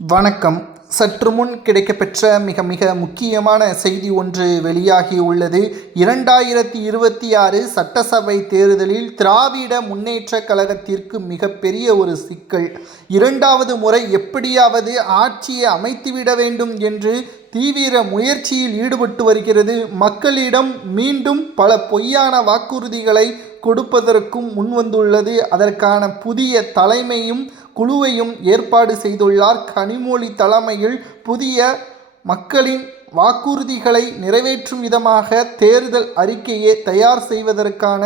வணக்கம். சற்று முன் கிடைக்கப்பெற்ற மிக மிக முக்கியமான செய்தி ஒன்று வெளியாகியுள்ளது. 2026 சட்டசபை தேர்தலில் திராவிட முன்னேற்றக் கழகத்திற்கு மிகப்பெரிய ஒரு சிக்கல். இரண்டாவது முறை எப்படியாவது ஆட்சியை அமைத்துவிட வேண்டும் என்று தீவிர முயற்சியில் ஈடுபட்டு வருகிறது. மக்களிடம் மீண்டும் பல பொய்யான வாக்குறுதிகளை கொடுப்பதற்கும் முன்வந்துள்ளது. அதற்கான புதிய தலைமையும் குழுவையும் ஏற்பாடு செய்துள்ளார். கனிமொழி தலைமையில் புதிய மக்களின் வாக்குறுதிகளை நிறைவேற்றும் விதமாக தேர்தல் அறிக்கையை தயார் செய்வதற்கான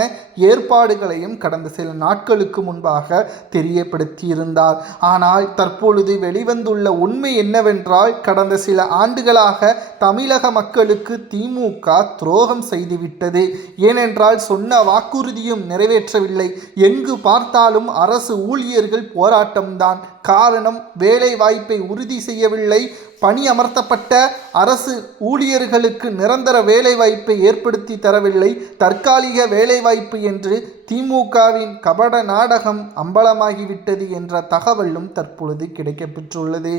ஏற்பாடுகளையும் கடந்த சில நாட்களுக்கு முன்பாக தெரியப்படுத்தியிருந்தார். ஆனால் தற்பொழுது வெளிவந்துள்ள உண்மை என்னவென்றால், கடந்த சில ஆண்டுகளாக தமிழக மக்களுக்கு திமுக துரோகம் செய்துவிட்டது. ஏனென்றால் சொன்ன வாக்குறுதியும் நிறைவேற்றவில்லை. எங்கு பார்த்தாலும் அரசு ஊழியர்கள் போராட்டம்தான். காரணம், வேலை வாய்ப்பை உறுதி செய்யவில்லை. பணி அமர்த்தப்பட்ட அரசு ஊழியர்களுக்கு நிரந்தர வேலைவாய்ப்பை ஏற்படுத்தி தரவில்லை. தற்காலிக வேலைவாய்ப்பு என்று திமுகவின் கபட நாடகம் அம்பலமாகிவிட்டது என்ற தகவலும் தற்பொழுது கிடைக்கப்பெற்றுள்ளது.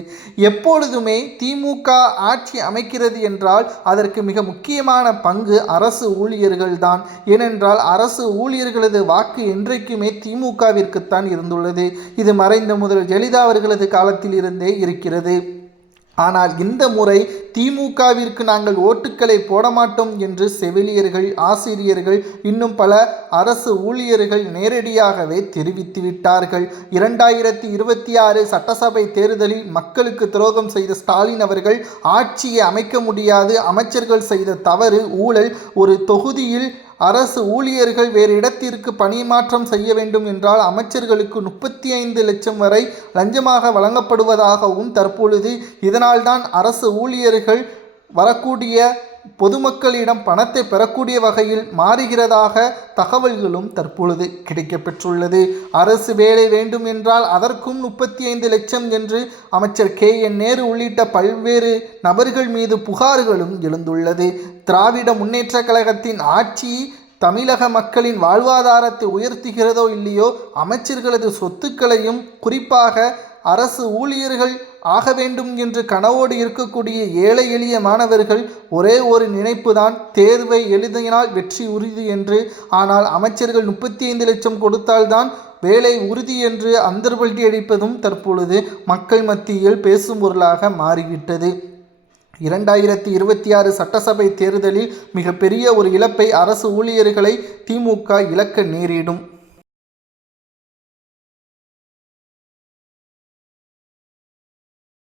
எப்பொழுதுமே திமுக ஆட்சி அமைக்கிறது என்றால் அதற்கு மிக முக்கியமான பங்கு அரசு ஊழியர்கள்தான். ஏனென்றால் அரசு ஊழியர்களது வாக்கு என்றைக்குமே திமுகவிற்குத்தான் இருந்துள்ளது. இது மறைந்த முதல்வர் ஜெயலலிதா அவர்களது காலத்தில் இருந்தே இருக்கிறது. ஆனால் இந்த முறை திமுகவிற்கு நாங்கள் ஓட்டுக்களை போட மாட்டோம் என்று செவிலியர்கள், ஆசிரியர்கள், இன்னும் பல அரசு ஊழியர்கள் நேரடியாகவே தெரிவித்துவிட்டார்கள். 2026 சட்டசபை தேர்தலில் மக்களுக்கு துரோகம் செய்த ஸ்டாலின் அவர்கள் ஆட்சியை அமைக்க முடியாது. அமைச்சர்கள் செய்த தவறு, ஊழல். ஒரு தொகுதியில் அரசு ஊழியர்கள் வேறு இடத்திற்கு பணிமாற்றம் செய்ய வேண்டும் என்றால் அமைச்சர்களுக்கு 35 லட்சம் வரை லஞ்சமாக வழங்கப்படுவதாகவும், தற்பொழுது இதனால்தான் அரசு ஊழியர்கள் வரக்கூடிய பொதுமக்களிடம் பணத்தை பெறக்கூடிய வகையில் மாறுகிறதாக தகவல்களும் தற்பொழுது கிடைக்கப்பெற்றுள்ளது. அரசு வேலை வேண்டும் என்றால் அதற்கும் 35 லட்சம் என்று அமைச்சர் KN நேரு உள்ளிட்ட பல்வேறு நபர்கள் மீது புகார்களும் எழுந்துள்ளது. திராவிட முன்னேற்றக் கழகத்தின் ஆட்சி தமிழக மக்களின் வாழ்வாதாரத்தை உயர்த்துகிறதோ இல்லையோ, அமைச்சர்களது சொத்துக்களையும், குறிப்பாக அரசு ஊழியர்கள் ஆக வேண்டும் என்று கனவோடு இருக்கக்கூடிய ஏழை எளிய மாணவர்கள் ஒரே ஒரு நினைப்பு தான், தேர்வை எழுதினால் வெற்றி உறுதி என்று. ஆனால் அமைச்சர்கள் 35 லட்சம் கொடுத்தால்தான் வேலை உறுதி என்று அந்தர்பல்டி அடிப்பதும் தற்பொழுது மக்கள் மத்தியில் பேசும் பொருளாக மாறிவிட்டது. 2026 சட்டசபை தேர்தலில் மிகப்பெரிய ஒரு இழப்பை அரசு ஊழியர்களை திமுக இழக்க நேரிடும்.